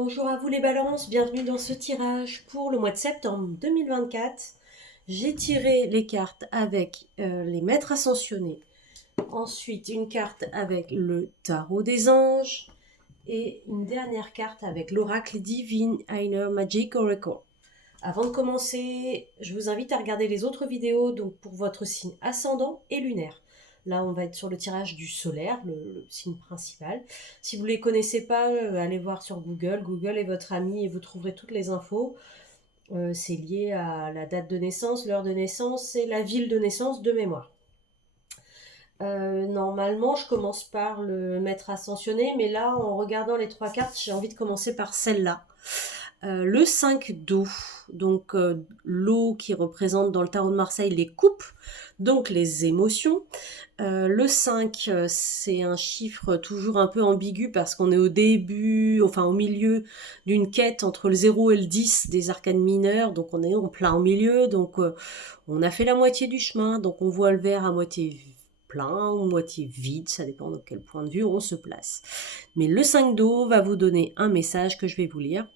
Bonjour à vous les balances, bienvenue dans ce tirage pour le mois de septembre 2024. J'ai tiré les cartes avec les maîtres ascensionnés, ensuite une carte avec le tarot des anges et une dernière carte avec l'oracle Divine Inner Magic Oracle. Avant de commencer, je vous invite à regarder les autres vidéos donc pour votre signe ascendant et lunaire. Là, on va être sur le tirage du solaire, le signe principal. Si vous ne les connaissez pas, allez voir sur Google. Google est votre ami et vous trouverez toutes les infos. C'est lié à la date de naissance, l'heure de naissance et la ville de naissance de mémoire. Normalement, je commence par le maître ascensionné, mais là, en regardant les trois cartes, j'ai envie de commencer par celle-là. Le 5 d'eau, donc l'eau qui représente dans le tarot de Marseille les coupes, donc les émotions. Le 5, c'est un chiffre toujours un peu ambigu parce qu'on est au début, enfin au milieu d'une quête entre le 0 et le 10 des arcanes mineures, donc on est en plein au milieu, donc on a fait la moitié du chemin, donc on voit le verre à moitié plein ou moitié vide, ça dépend de quel point de vue on se place. Mais le 5 d'eau va vous donner un message que je vais vous lire.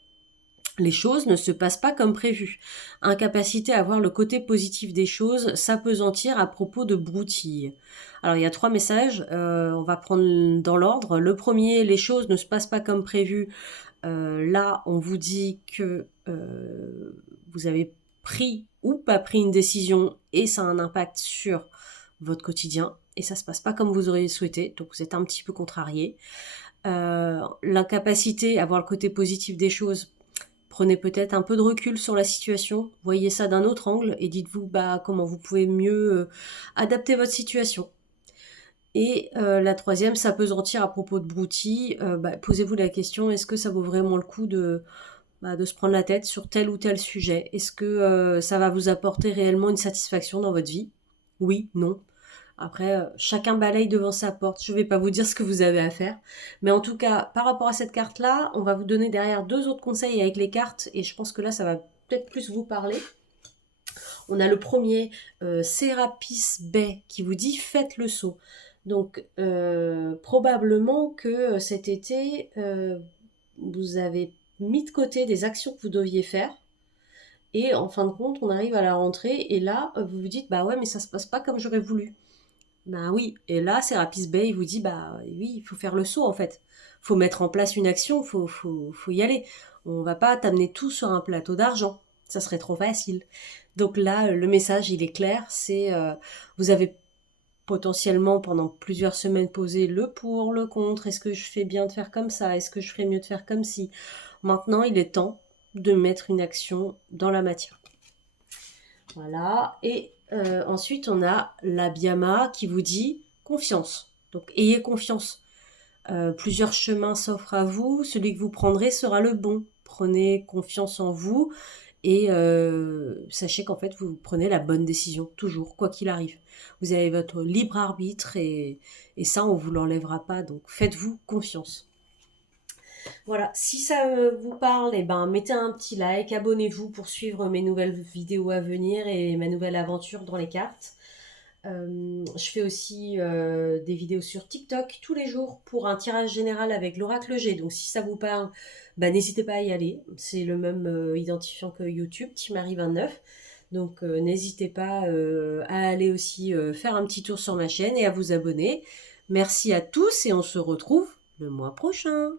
Les choses ne se passent pas comme prévu. Incapacité à voir le côté positif des choses, s'apesantir à propos de broutilles. Alors il y a 3 messages, on va prendre dans l'ordre. Le premier, les choses ne se passent pas comme prévu. Là, on vous dit que vous avez pris ou pas pris une décision et ça a un impact sur votre quotidien et ça se passe pas comme vous auriez souhaité, donc vous êtes un petit peu contrarié. L'incapacité à voir le côté positif des choses, prenez peut-être un peu de recul sur la situation, voyez ça d'un autre angle et dites-vous comment vous pouvez mieux adapter votre situation. Et la troisième, s'apesantir à propos de broutilles, posez-vous la question, est-ce que ça vaut vraiment le coup de se prendre la tête sur tel ou tel sujet? Est-ce que ça va vous apporter réellement une satisfaction dans votre vie? Oui, non. Après, chacun balaye devant sa porte. Je ne vais pas vous dire ce que vous avez à faire. Mais en tout cas, par rapport à cette carte-là, on va vous donner derrière 2 autres conseils avec les cartes. Et je pense que là, ça va peut-être plus vous parler. On a le premier, Serapis Bay, qui vous dit « Faites le saut ». Donc, probablement que cet été, vous avez mis de côté des actions que vous deviez faire. Et en fin de compte, on arrive à la rentrée. Et là, vous vous dites « Bah ouais, mais ça ne se passe pas comme j'aurais voulu ». Ben oui, et là, Serapis Bay, il vous dit, oui, il faut faire le saut en fait. Faut mettre en place une action, faut y aller. On va pas t'amener tout sur un plateau d'argent, ça serait trop facile. Donc là, le message, il est clair, c'est vous avez potentiellement pendant plusieurs semaines posé le pour, le contre, est-ce que je fais bien de faire comme ça, est-ce que je ferais mieux de faire comme ci. Maintenant, il est temps de mettre une action dans la matière. Voilà, et ensuite on a la Biama qui vous dit confiance. Donc ayez confiance. Plusieurs chemins s'offrent à vous, celui que vous prendrez sera le bon. Prenez confiance en vous et sachez qu'en fait vous prenez la bonne décision, toujours, quoi qu'il arrive. Vous avez votre libre arbitre et ça on ne vous l'enlèvera pas, donc faites-vous confiance. Voilà, si ça vous parle, mettez un petit like, abonnez-vous pour suivre mes nouvelles vidéos à venir et ma nouvelle aventure dans les cartes. Je fais aussi des vidéos sur TikTok tous les jours pour un tirage général avec l'oracle G. Donc si ça vous parle, n'hésitez pas à y aller. C'est le même identifiant que YouTube, Timari29. Donc n'hésitez pas à aller aussi faire un petit tour sur ma chaîne et à vous abonner. Merci à tous et on se retrouve le mois prochain.